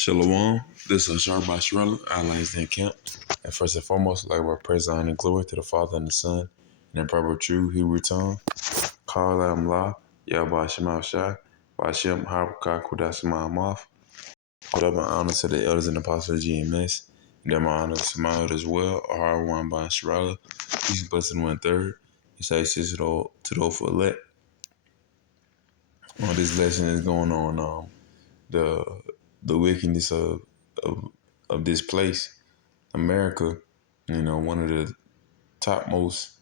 Shalom, this is Ashar Bashrala, Allies in Camp. And first and foremost, I'd like to praise honor and glory to the Father and the Son, and the proper true Hebrew tongue. Call Am La, Yahweh Shema Shai, Bashem Harakah Kudas Ma'amoth. What up and honor to the elders and apostles of GMS. And then my honor to Samad as well, Ahar Wan Bashrala. Peace and blessing 1/3. It's like to those for elect. This lesson is going on the wickedness of of this place, America. One of the topmost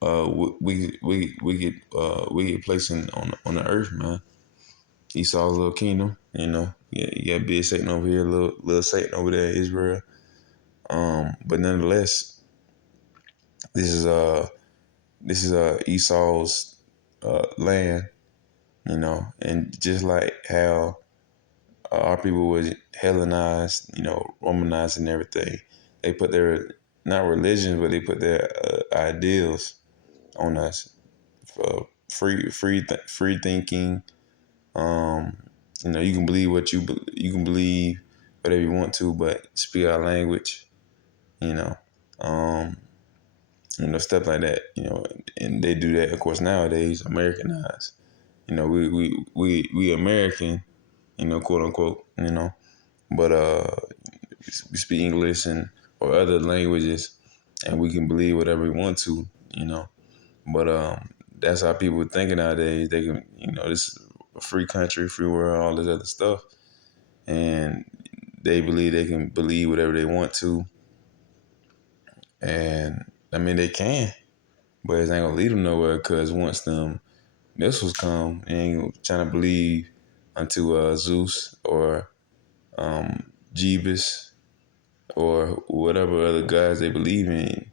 we get place on the earth, man. Esau's little kingdom, you got big Satan over here, little Satan over there, Israel. But nonetheless, this is Esau's land, and just like how our people was Hellenized, Romanized and everything. They put their, not religions, but they put their ideals on us. Free thinking. You can believe you can believe whatever you want to, but speak our language. You know, um, stuff like that. And they do that, of course, nowadays. Americanized. We American. Quote unquote. But we speak English and or other languages, and we can believe whatever we want to, But that's how people thinking nowadays. They can, this is a free country, free world, all this other stuff, and they believe they can believe whatever they want to, and I mean they can, but it ain't gonna lead them nowhere. Cause once them missiles come, they ain't trying to believe unto Zeus or Jeebus or whatever other gods they believe in,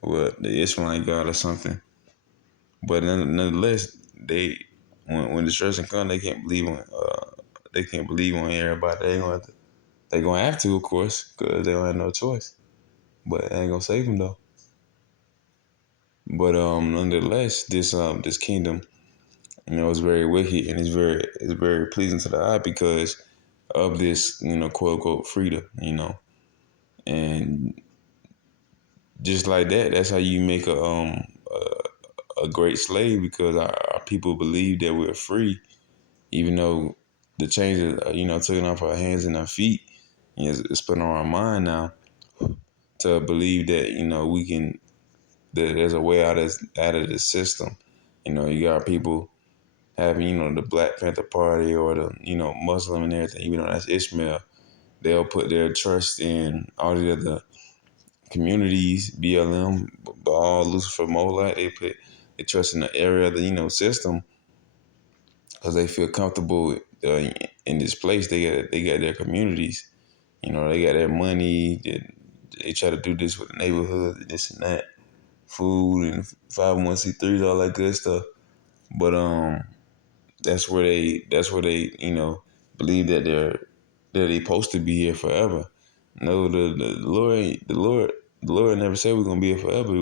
what the Ishmaelite God or something. But nonetheless, when destruction comes, they can't believe on everybody. They gonna have to, of course, because they don't have no choice. But it ain't gonna save them though. But nonetheless, this kingdom, is very wicked and it's very pleasing to the eye because of this, quote unquote freedom, and just like that, that's how you make a great slave because our people believe that we're free, even though the changes, taking off our hands and our feet, it's put on our mind now to believe that, we can, that there's a way out of the system. You got people having, the Black Panther Party or the, Muslim and everything, even though that's Ishmael, they'll put their trust in all the other communities, BLM, Baal, Lucifer, Molech. They trust in the area of the, system because they feel comfortable in this place. They got their communities. They got their money. They try to do this with the neighborhood, this and that, food and 501c3s, all that good stuff. But that's where they believe that they supposed to be here forever. No, the Lord never said we're gonna be here forever.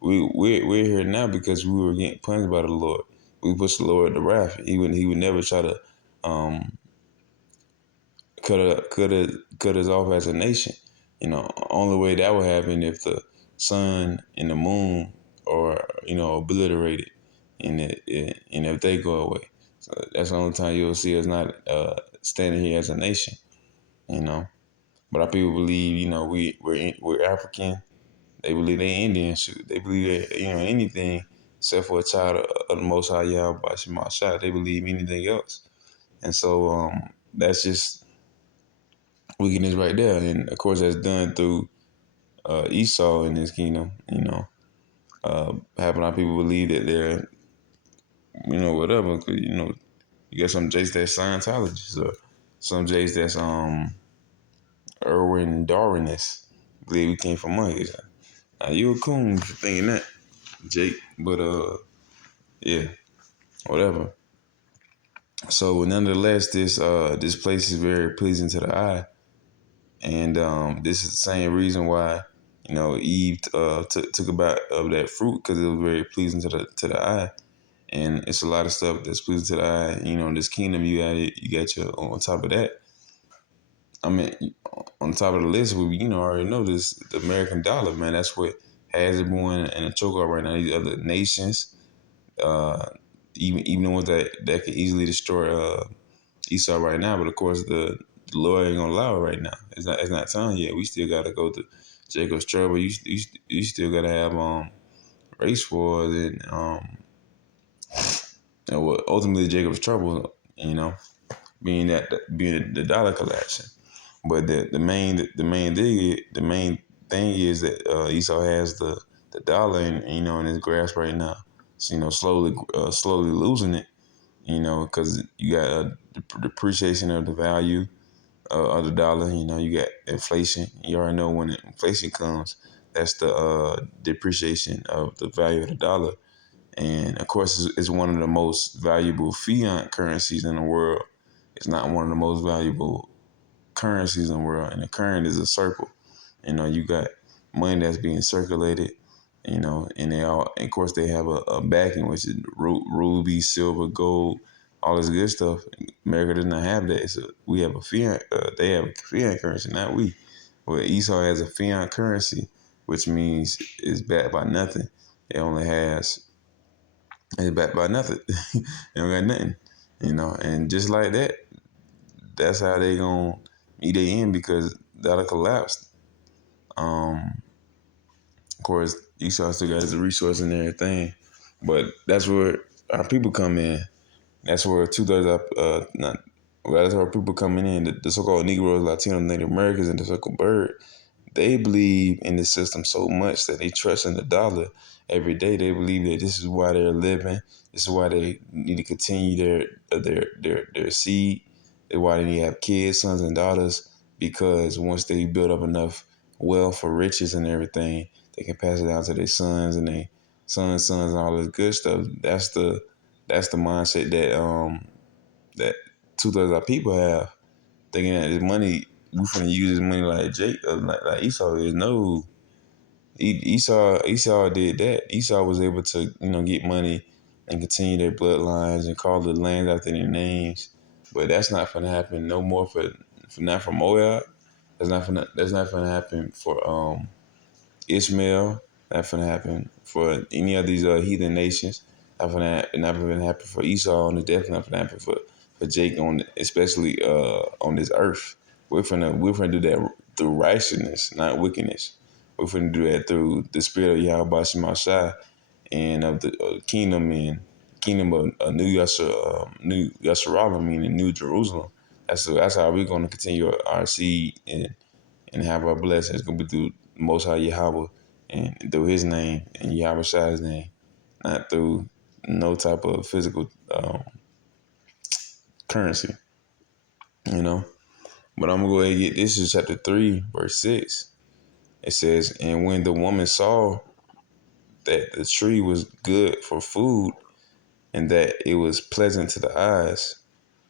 We're here now because we were getting punished by the Lord. We pushed the Lord to wrath. He would never try to cut us off as a nation. Only way that would happen if the sun and the moon are obliterated, and if they go away. So that's the only time you'll see us not standing here as a nation. But our people believe we're African. They believe they Indian. Shoot, they believe that anything except for a child of the Most High Yahweh by Shema Shai. They believe anything else, and so that's just wickedness right there. And of course, that's done through Esau in his kingdom. Having our people believe that they're whatever. 'Cause, you got some Jays that's Scientologists or some Jays that's Erwin Darwinists. Believe we came from monkeys. Now you a coon for thinking that, Jake. But yeah, whatever. So nonetheless, this place is very pleasing to the eye, and this is the same reason why Eve took a bite of that fruit because it was very pleasing to the eye, and it's a lot of stuff that's pleasing to the eye. This kingdom you got your on top of that. I mean, on top of the list, we already know this, the American dollar, man. That's what has everyone in a chokeout right now. These other nations, uh, even the ones that could easily destroy Esau right now. But of course, the Lord ain't gonna allow it right now. It's not time yet. We still got to go to Jacob's trouble. You still got to have race wars and what ultimately Jacob's trouble. Being the dollar collapsing. But the main thing is that Esau has the dollar in his grasp right now. So slowly losing it. Because you got depreciation of the value of the dollar. You got inflation. You already know when inflation comes, that's the depreciation of the value of the dollar. And of course, it's one of the most valuable fiat currencies in the world. It's not one of the most valuable currencies in the world, and the current is a circle. You got money that's being circulated, and they all, and of course, they have a backing, which is ruby, silver, gold, all this good stuff. America does not have that. So we have a fiat. They have a fiat currency, not we. Well, Esau has a fiat currency, which means it's backed by nothing. It only has it's backed by nothing. They don't got nothing. And just like that, that's how they gonna meet their end because that'll collapse. Of course, Esau still got his resource and everything, but that's where our people come in. That's where 2/3 of not well, that's where people coming in. The so-called Negroes, Latinos, Native Americans, and the so-called bird. They believe in the system so much that they trust in the dollar every day. They believe that this is why they're living. This is why they need to continue their seed. It's why they need to have kids, sons and daughters. Because once they build up enough wealth or riches and everything, they can pass it down to their sons and their sons and all this good stuff. That's the mindset that 2/3 of our people have, thinking that this money we finna use this money like Jake, like Esau is. No, Esau did that. Esau was able to get money and continue their bloodlines and call the lands after their names. But that's not gonna happen no more for not for Moab. That's not gonna happen for Ishmael. Not gonna happen for any of these heathen nations. Not gonna happen for Esau, and it's definitely not gonna happen for Jake especially on this earth. We're gonna do that through righteousness, not wickedness. We're gonna do that through the spirit of Yahweh Shemashai and of the kingdom and kingdom of New Yasharallah, meaning New Jerusalem. That's how we're gonna continue our seed and have our blessings. It's gonna be through Most High Yahweh and through His name and Yahweh Shai's name, not through no type of physical currency. You know. But I'm gonna go ahead and get this is chapter 3, verse 6. It says, "And when the woman saw that the tree was good for food, and that it was pleasant to the eyes,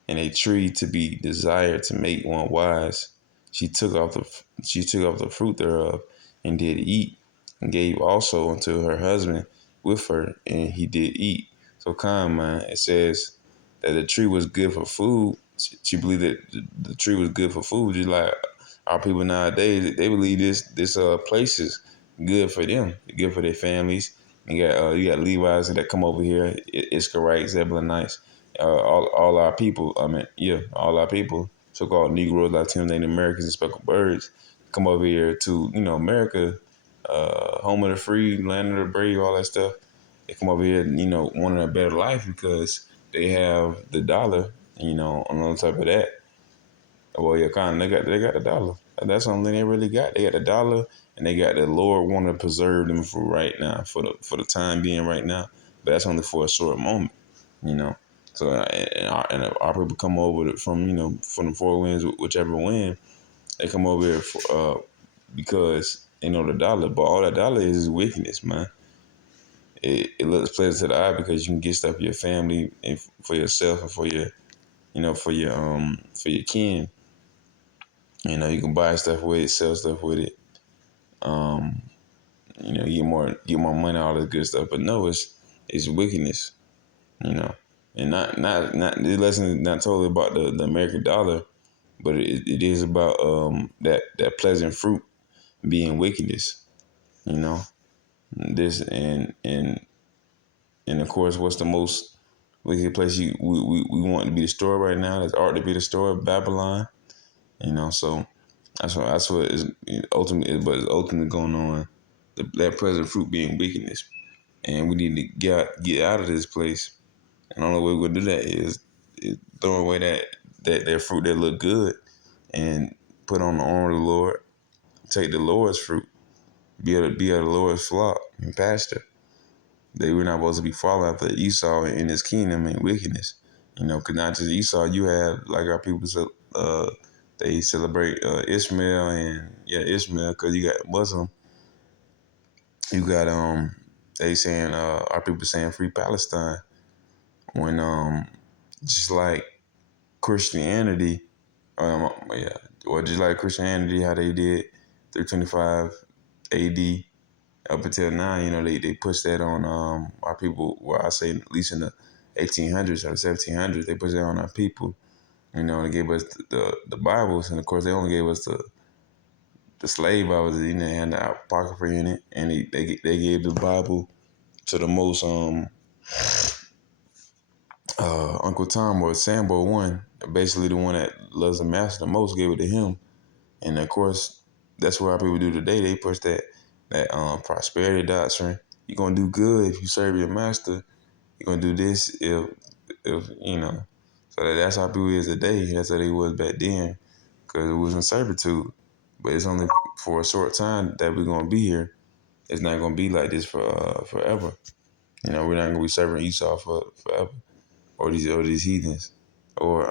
and a tree to be desired to make one wise, she took off the fruit thereof, and did eat, and gave also unto her husband with her, and he did eat." So kind man, it says that the tree was good for food. She believed that the tree was good for food, just like our people nowadays. They believe this place is good for them, good for their families. You got Levites that come over here, Ishkarites, Zebulonites, all our people. I mean, yeah, all our people, so-called Negroes, Latinos, Native Americans, and speckled birds, come over here to America, home of the free, land of the brave, all that stuff. They come over here, wanting a better life because they have the dollar, on top of that. Well, yeah, kind of, they got the dollar. That's the only thing they really got. They got the dollar, and they got the Lord want to preserve them for right now, for the time being right now. But that's only for a short moment, you know. So and our people come over from from the four winds, whichever wind they come over here because they know the dollar. But all that dollar is wickedness, man. It looks pleasant to the eye because you can get stuff for your family and for yourself and for your for your kin. You can buy stuff with it, sell stuff with it. Um, get more money, all this good stuff. But no, it's wickedness. You know, and not the lesson is not totally about the American dollar, but it is about that pleasant fruit being wickedness. You know this and of course, what's the most wicked place we want to be destroyed right now? That's art to be destroyed, Babylon. So that's what is ultimately, but it's ultimately going on. That present fruit being wickedness, and we need to get out of this place. And the only way we're gonna do that is throwing away that fruit that look good and put on the armor of the Lord. Take the Lord's fruit, be of the Lord's flock and pasture. They were not supposed to be following after Esau in his kingdom and wickedness. Because not just Esau, you have like our people, they celebrate Ishmael and Ishmael because you got Muslim, you got they saying our people saying free Palestine when just like Christianity, yeah, or just like Christianity how they did 325 A.D. up until now, they pushed that on our people. Well, I say at least in the 1800s or the 1700s, they pushed that on our people. They gave us the Bibles, and of course, they only gave us the slave Bibles. And the apocrypha in it, and they gave the Bible to the most Uncle Tom or Sambo one, basically the one that loves the master the most, gave it to him. And of course, that's what our people do today. They push that prosperity doctrine. You're gonna do good if you serve your master. You're gonna do this if you know. So that's how people is today. That's how they was back then, because it was in servitude. But it's only for a short time that we're gonna be here. It's not gonna be like this for forever. We're not gonna be serving Esau for forever, or these heathens, or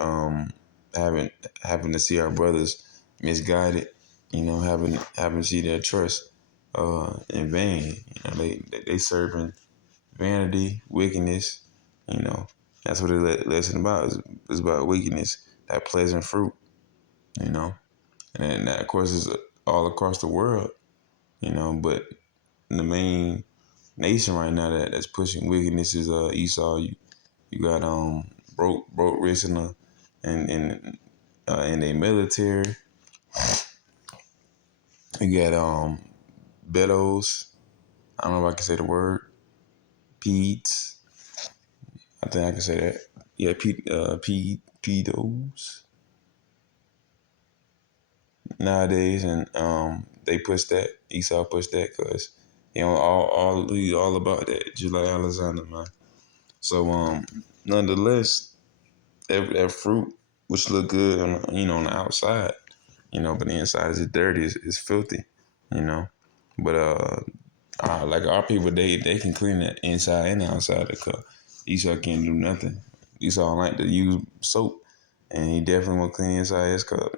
having having to see our brothers misguided. Having to see their trust in vain. They serving vanity, wickedness. You know, that's what the lesson about. It's about wickedness, that pleasant fruit. You know, and that of course is all across the world. But the main nation right now that's pushing wickedness is Esau. You got broke rich in their military. You got Betos. I don't know if I can say the word. Peds. I think I can say that. Yeah, pedos nowadays, and they push that. Esau pushed that because all about that, just like Alexander, man. So nonetheless, that fruit which look good on the outside, but the inside is dirty, is filthy, you know. But like our people, they can clean that inside and outside the cup. Esau can't do nothing. Esau like to use soap, and he definitely will clean inside his cup.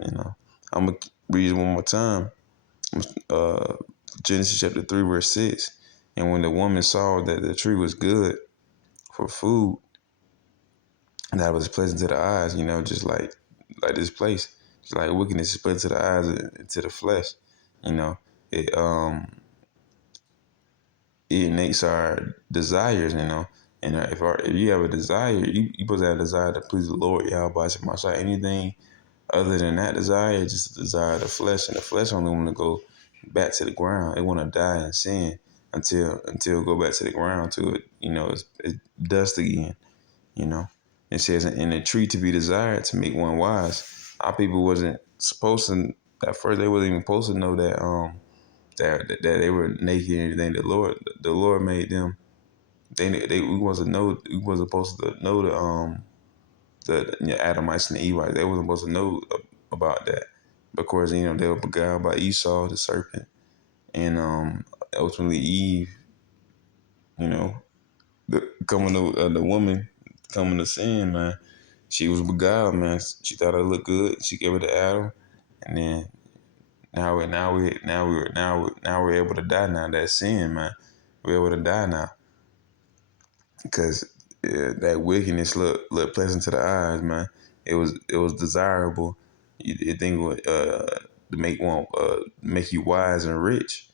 I'm gonna read it one more time. Uh, Genesis chapter 3, verse 6. And when the woman saw that the tree was good for food, and that was pleasant to the eyes, just like this place, just like wickedness is pleasant to the eyes and to the flesh, you know. It it innate our desires, And if you have a desire, you supposed to have a desire to please the Lord, Yahweh Shemashah. Anything other than that desire is just a desire of the flesh, and the flesh only want to go back to the ground. They want to die in sin until it go back to the ground to it, it's dust again, you know. It says in a tree to be desired to make one wise. Our people wasn't supposed to at first they wasn't even supposed to know that they were naked and everything. The Lord made them. They we wasn't know we wasn't supposed to know the Adamites and the Evites. They wasn't supposed to know about that. But of course, they were beguiled by Esau, the serpent, and ultimately Eve. You know, the woman coming to sin, man. She was beguiled, man. She thought it looked good. She gave it to Adam, and then now we're able to die. Now that's sin, man. We're able to die now because that wickedness looked pleasant to the eyes, man. It was desirable. You think would to make you wise and rich.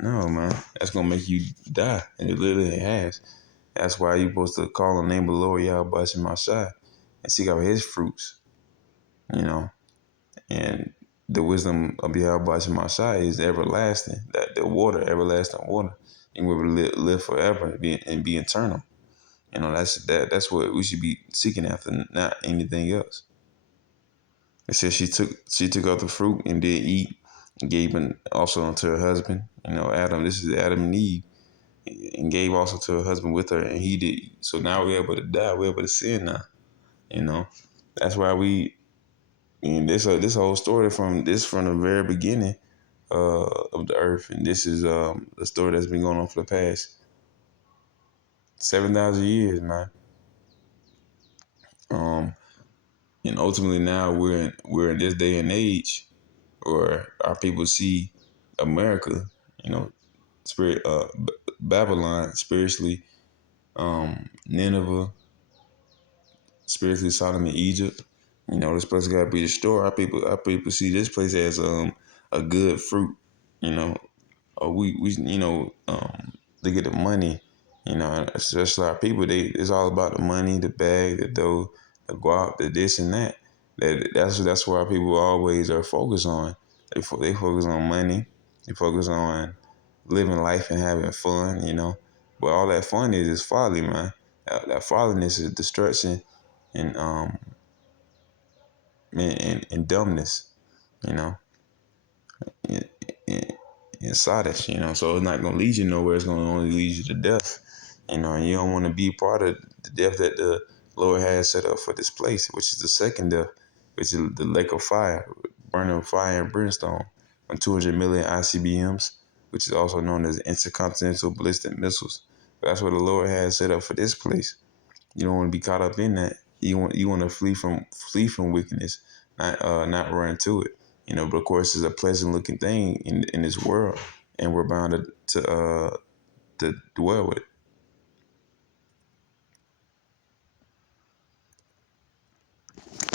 No, man, that's gonna make you die, and it literally has. That's why you're supposed to call on the name of the Lord Yahweh Shemashah and seek out His fruits. You know, and the wisdom of Yahweh Shemashai is everlasting. That the water, everlasting water, and we will live forever and be eternal. That's what we should be seeking after, not anything else. It says she took out the fruit and did eat, and gave it also unto her husband. Adam. This is Adam and Eve, and gave also to her husband with her, and he did. So now we're able to die. We're able to sin now. You know, that's why we. And this whole story from the very beginning of the earth, and this is the story that's been going on for the past 7,000 years, man. Um, and ultimately now we're in this day and age where our people see America, spirit, Babylon spiritually, Nineveh spiritually, Sodom and Egypt. This place got to be destroyed. Our people see this place as a good fruit. You know, or we to get the money. Especially our people. It's all about the money, the bag, the dough, the guap, the this and that. That's where our people always are focused on. They focus on money. They focus on living life and having fun. But all that fun is folly, man. That folliness is destruction and and dumbness. You know, and, and, and sadish. So it's not gonna lead you nowhere. It's gonna only lead you to death. And you don't want to be part of the death that the Lord has set up for this place, which is the second death, which is the lake of fire, burning fire and brimstone, on 200 million ICBMs, which is also known as intercontinental ballistic missiles. That's what the Lord has set up for this place. You don't want to be caught up in that. You want to flee from wickedness, not run to it. But of course, it's a pleasant looking thing in this world, and we're bound to dwell with it.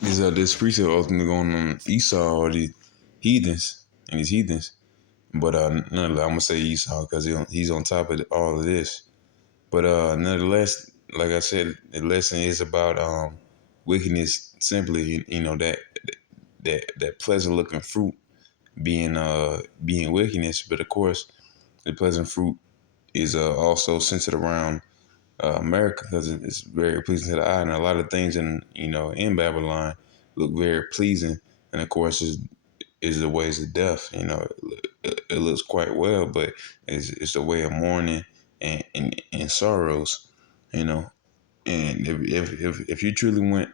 This preacher ultimately going on Esau or the heathens and these heathens. But nonetheless, I'm gonna say Esau because he's on top of all of this. But nonetheless, like I said, the lesson is about wickedness. Simply, that pleasant looking fruit being wickedness. But of course, the pleasant fruit is also centered around America because it's very pleasing to the eye, and a lot of things in Babylon look very pleasing, and of course is the ways of death. It looks quite well, but it's the way of mourning and sorrows. You know, and if you truly went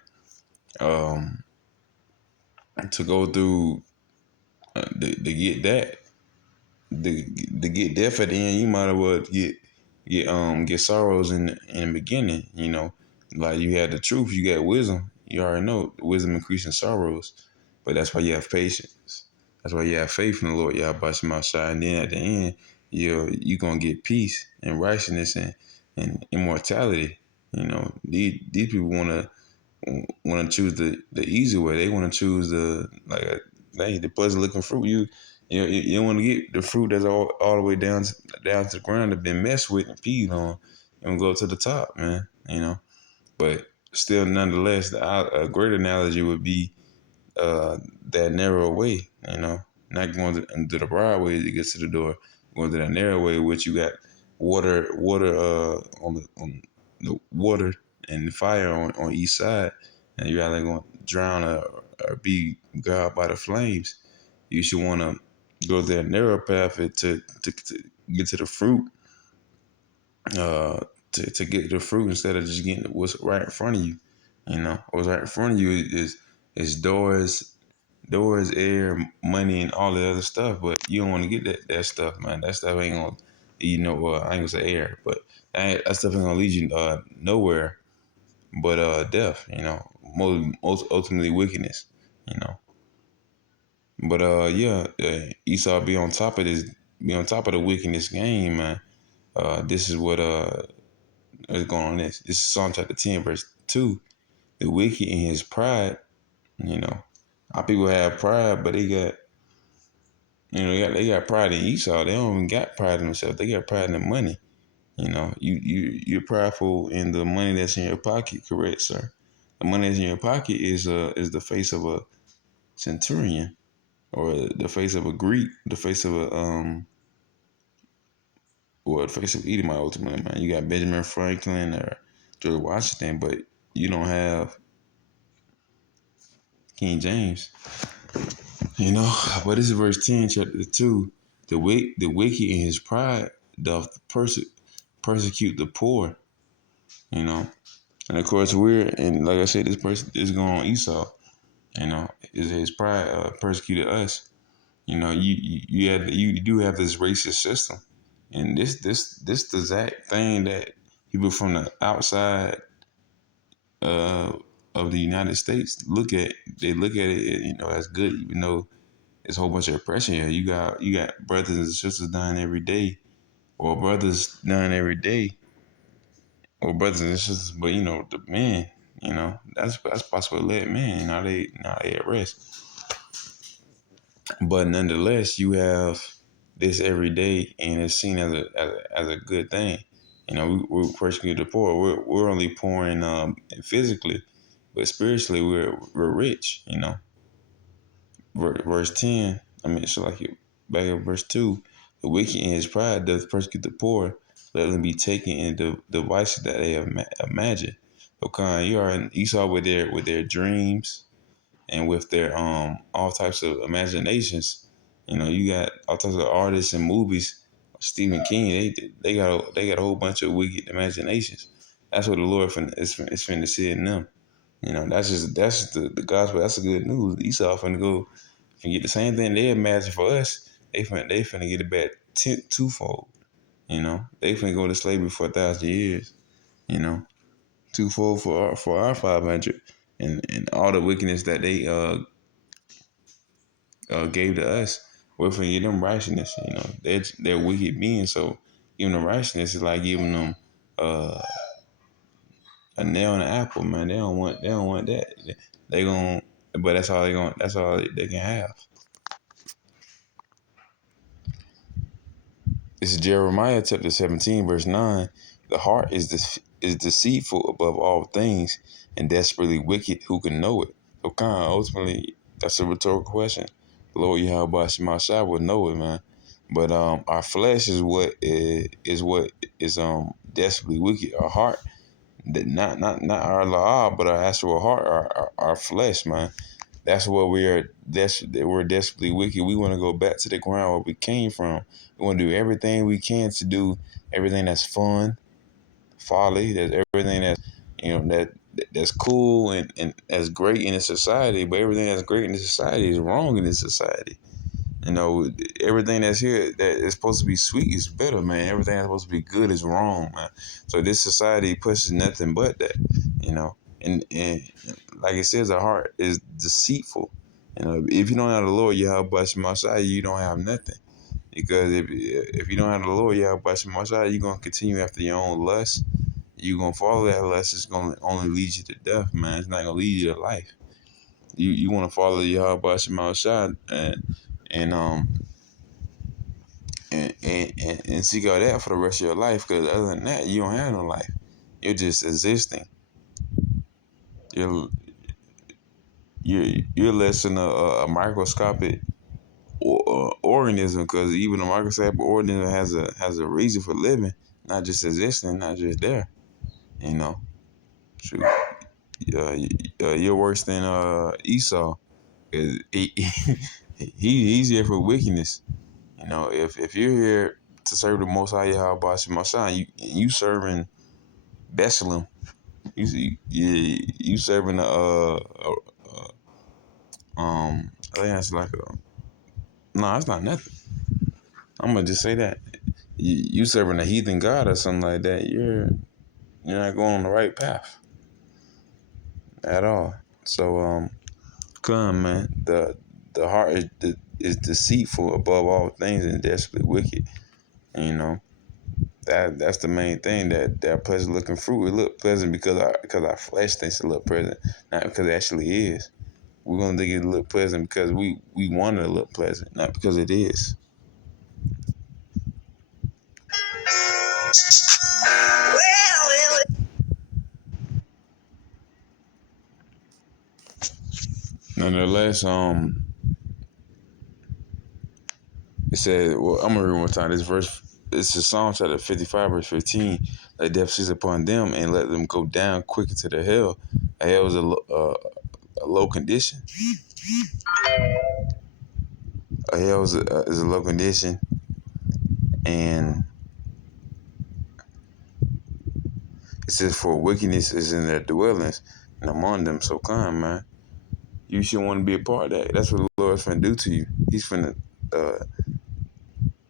um, to go through to get that to get death at the end, you might as well get sorrows in the beginning. Like you had the truth, you got wisdom. You already know wisdom increasing sorrows, but that's why you have patience. That's why you have faith in the Lord. Y'all bust my side, and then at the end, you gonna get peace and righteousness and immortality. These people want to choose the easy way. They want to choose the pleasant looking fruit. You don't want to get the fruit that's all the way down to the ground that been messed with and peed on, and go to the top, man. But still, nonetheless, a great analogy would be that narrow way. Not going to the broad way to get to the door, going to that narrow way, which you got water on the water and fire on each side, and you're either going to drown or be God by the flames. You should want to go that narrow path to get to the fruit, uh, to get the fruit instead of just getting what's right in front of you. What's right in front of you is doors, air, money, and all the other stuff. But you don't want to get that stuff, man. That stuff ain't gonna, I ain't gonna say air, but that stuff ain't gonna lead you nowhere but death. Most ultimately wickedness. You know, but yeah, Esau be on top of the wickedness game, man. This is what is going on. This is Psalm chapter 10, verse 2. The wicked in his pride, you know, our people have pride, but they got pride in Esau. They don't even got pride in themselves. They got pride in the money. You're prideful in the money that's in your pocket, correct, sir? The money that's in your pocket is the face of a centurion, or the face of a Greek, the face of a or the face of Edomite ultimately, man. You got Benjamin Franklin or George Washington, but you don't have King James. You know, but this is verse 10, chapter 2. The wicked in his pride doth persecute the poor, you know. And of course, and like I said, this person is going on Esau, you know, is his pride persecuted us. You know, you do have this racist system. And this the exact thing that people from the outside uh, of the United States they look at it, you know, as good, even though it's a whole bunch of oppression here. You got brothers and sisters dying every day, or brothers dying every day, or brothers and sisters. But you know, the men, you know, that's possible to let men. Now they at rest. But nonetheless, you have this every day, and it's seen as a good thing. You know, we're persecuting the poor. We're only poor in physically, but spiritually we're rich. You know, verse 10. I mean, so like back in verse 2, the wicked in his pride doth persecute the poor. Let them be taken into the devices that they have imagined. Okay, you are in Esau with their dreams and with their all types of imaginations. You know, you got all types of artists and movies. Stephen King, they got a whole bunch of wicked imaginations. That's what the Lord is finna see in them. You know, that's just the gospel. That's the good news. Esau finna go and get the same thing they imagine for us. They finna get it back twofold. You know, they finna go to slavery for 1,000 years. You know, twofold for our 500, and all the wickedness that they gave to us. We're finna give them righteousness. You know, they're wicked beings, so giving them righteousness is like giving them uh, a nail in an apple, man. They don't want that. They gon' but that's all they can have. This is Jeremiah chapter 17, verse 9. The heart is deceitful above all things and desperately wicked. Who can know it? So kind of ultimately, that's a rhetorical question. The Lord Yahweh Shemashah would know it, man. But our flesh is what is desperately wicked. Our heart, that not our law, but our actual heart, our flesh, man. That's what we are. We're desperately wicked. We want to go back to the ground where we came from. We want to do everything we can to do everything that's fun, folly. That's everything that's that's cool and that's great in a society. But everything that's great in the society is wrong in this society. You know, everything that's here that is supposed to be sweet is better, man. Everything that's supposed to be good is wrong, man. So this society pushes nothing but that, you know. And like it says, the heart is deceitful. You know, if you don't have the Lord Yahweh Shemashah, you don't have nothing. Because if you don't have the Lord Yahweh Shemashah, you're gonna continue after your own lust. You're gonna follow that lust. It's gonna only lead you to death, man. It's not gonna lead you to life. You want to follow Yahweh Shemashah and and seek out that for the rest of your life. Because other than that, you don't have no life. You're just existing. You're you're less than a microscopic organism. Because even a microscopic organism has a reason for living, not just existing, not just there. You know, true. You're worse than Esau. 'Cause he's here for wickedness. You know, if you're here to serve the Most High Yahweh Shemashah, you serving Bessalem. You serving I think that's like a no, it's not nothing. I'm gonna just say that you serving a heathen god or something like that. You're not going on the right path at all. So come man, the heart is deceitful above all things and desperately wicked. And, you know that's the main thing that pleasant looking fruit. It look pleasant because our flesh thinks it look pleasant, not because it actually is. We're gonna think it look pleasant because we want it to look pleasant, not because it is. Nonetheless, it said, well, I'm gonna read one more time. This verse, it's a Psalm chapter 55, verse 15. Let death seize upon them and let them go down quick into the hell. Hell is a low condition. A hell is a low condition, and it says, for wickedness is in their dwellings and among them. So come, man. You should want to be a part of that. That's what the Lord's finna do to you. He's finna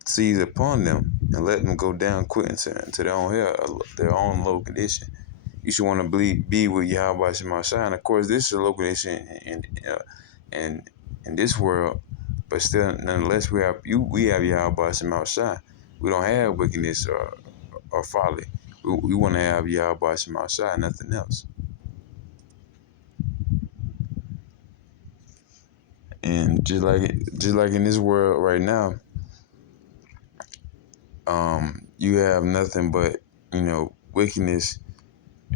seize upon them and let them go down quick into their own hell, their own low condition. You should want to be with Yahweh Shemashah. And of course, this is a low condition in this world, but still, nonetheless, we have Yahweh Shemashah. We don't have wickedness or folly. We want to have Yahweh Shemashah, nothing else. And just like in this world right now, you have nothing but wickedness,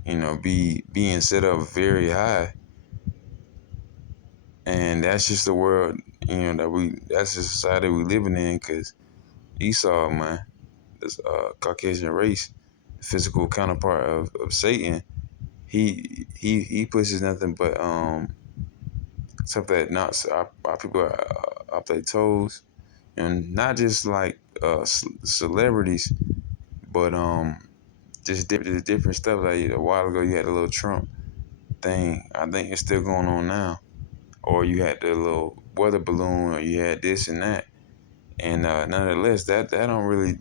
being set up very high, and that's just the world, that's the society we living in. Cause Esau, man, this Caucasian race, the physical counterpart of Satan, he pushes nothing but stuff that knocks our people off their toes, and not just like celebrities, but just different stuff. Like a while ago, you had a little Trump thing. I think it's still going on now. Or you had the little weather balloon, or you had this and that. And nonetheless, that don't really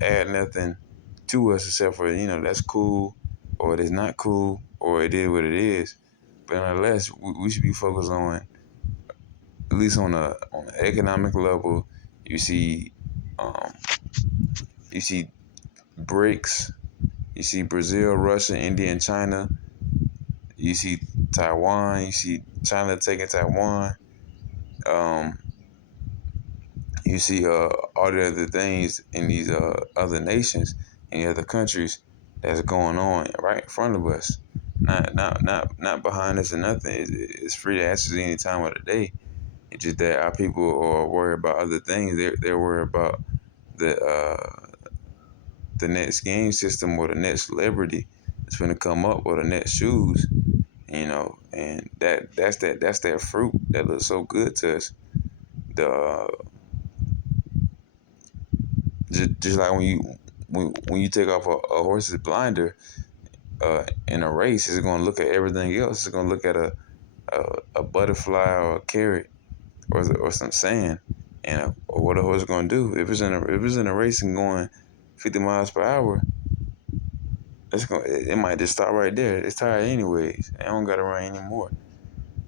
add nothing to us except for that's cool, or it is not cool, or it is what it is. But nonetheless, we should be focused on, at least on the economic level. You see, um, you see BRICS. You see Brazil, Russia, India, and China. You see Taiwan. You see China taking Taiwan. Um, you see all the other things in these other nations and other countries that's going on right in front of us. Not behind us or nothing. It's free to access any time of the day. It's just that our people are worried about other things. They're worried about the next game system or the next celebrity that's going to come up, or the next shoes. And that's that fruit that looks so good to us. The just like when you take off a horse's blinder in a race, it's going to look at everything else. It's going to look at a butterfly or a carrot or some sand, and what a horse is going to do if it's in a race and going 50 miles per hour. It might just stop right there. It's tired anyways. It don't got to run anymore,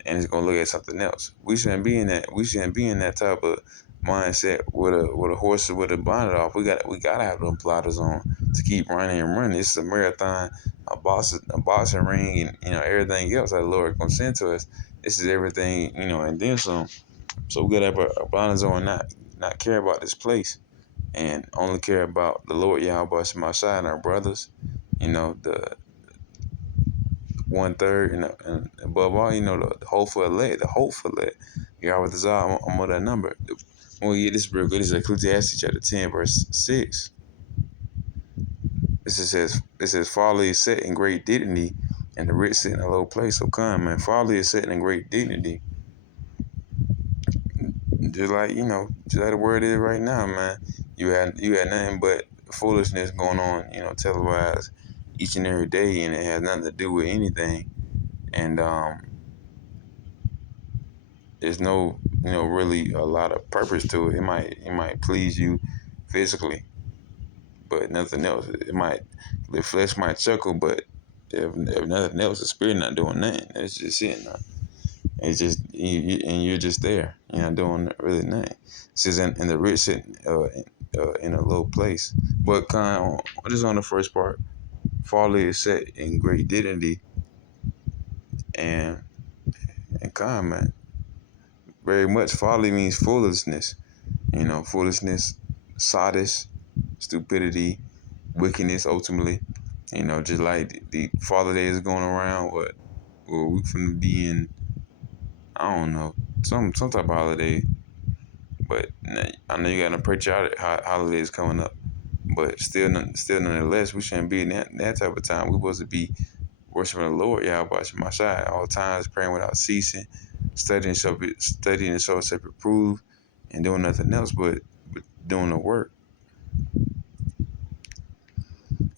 and it's gonna look at something else. We shouldn't be in that. We shouldn't be in that type of mindset with a horse with a bonnet off. We gotta have them blotters on to keep running and running. It's a marathon, a boxing ring, and everything else that the Lord gonna send to us. This is everything, and then some. So we gotta have our blinders on, not care about this place, and only care about the Lord Yahweh Shemashah and our brothers. The 1/3, and above all, the hopeful elect, Yahweh the Zah, I'm on that number. When we get this real good, this is Ecclesiastes chapter 10, verse 6. It says, folly is set in great dignity, and the rich sit in a low place. So come, man, folly is set in great dignity. Just like the word is right now, man. You had nothing but foolishness going on, televised each and every day, and it has nothing to do with anything. And there's no, really a lot of purpose to it. It might please you physically, but nothing else. The flesh might chuckle, but if nothing else, the spirit not doing nothing. It's just sitting there. It's just and you're just there. You're not doing really nothing. It says, in the rich sitting in a low place. But just on the first part, folly is set in great dignity, and man, very much folly means foolishness. Foolishness, sottish, stupidity, wickedness, ultimately. Just like the father days going around, we from being I don't know, some type of holiday. But I know you got to preach out holidays coming up. But still, nonetheless, we shouldn't be in that type of time. We're supposed to be worshiping the Lord, Yahweh Shemashai, all times, praying without ceasing, studying and show self approved, and doing nothing else but doing the work.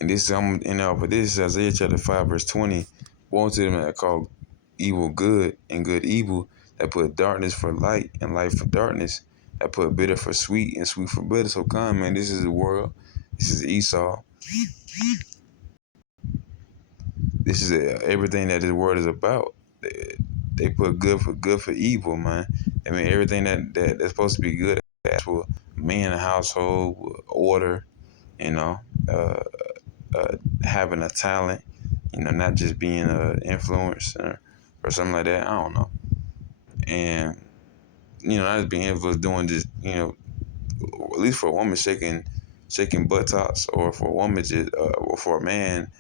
And this but this is Isaiah chapter 5 verse 20. Woe to them that call evil good and good evil, that put darkness for light and light for darkness, that put bitter for sweet and sweet for bitter. So come, man, this is the world. This is Esau. This is everything that this world is about. They put good for evil, man. I mean, everything that's supposed to be good for man, a household, order, you know, uh, having a talent, not just being an influencer or something like that. I don't know. And, not just being influenced doing just, at least for a woman shaking buttocks, or for a woman just, or for a man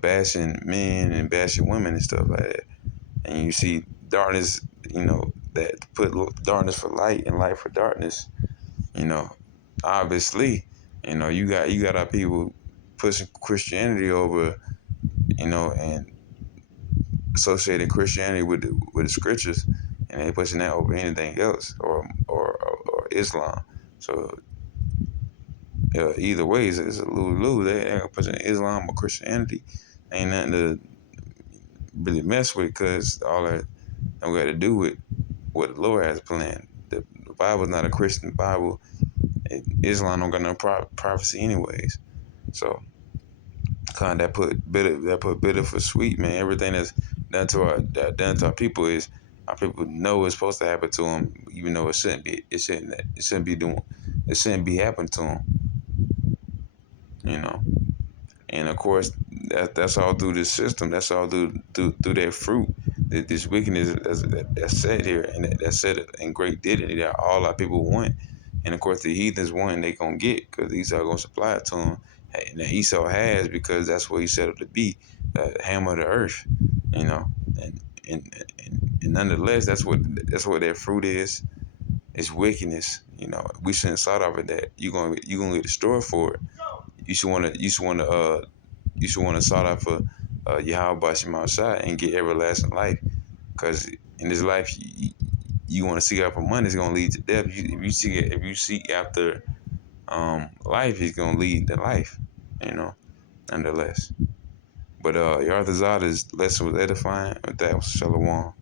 bashing men and bashing women and stuff like that. And you see darkness, that put darkness for light and light for darkness. You know, obviously, you got our people pushing Christianity over, and associating Christianity with the scriptures, and they pushing that over anything else, or Islam. So either way, it's a lose. They ain't pushing Islam or Christianity. Ain't nothing to really mess with, because all that we got to do with what the Lord has planned. The Bible is not a Christian Bible. Islam don't got no prophecy anyways. So kind of that put bitter for sweet, man. Everything that's done to our people is our people know it's supposed to happen to them, even though it shouldn't be. It shouldn't be happening to them. You know. And of course, that's all through this system. That's all through that fruit, that this wickedness that's set here, and that's set in great dignity that all our people want. And of course, the heathens want, they gonna get, because Esau gonna supply it to them. And Esau has, because that's what he set up to be, the hammer of the earth. You know, and and nonetheless, that's what that fruit is. It's wickedness. We shouldn't start off with that. You gonna get destroyed for it. You should want to start off for Yahweh Shema Shai and get everlasting life. Because in this life, you want to seek out for money, it's gonna lead to death. If you seek after life, it's gonna lead to life. Nonetheless. But Yarthazada's lesson was edifying. That was Shalom.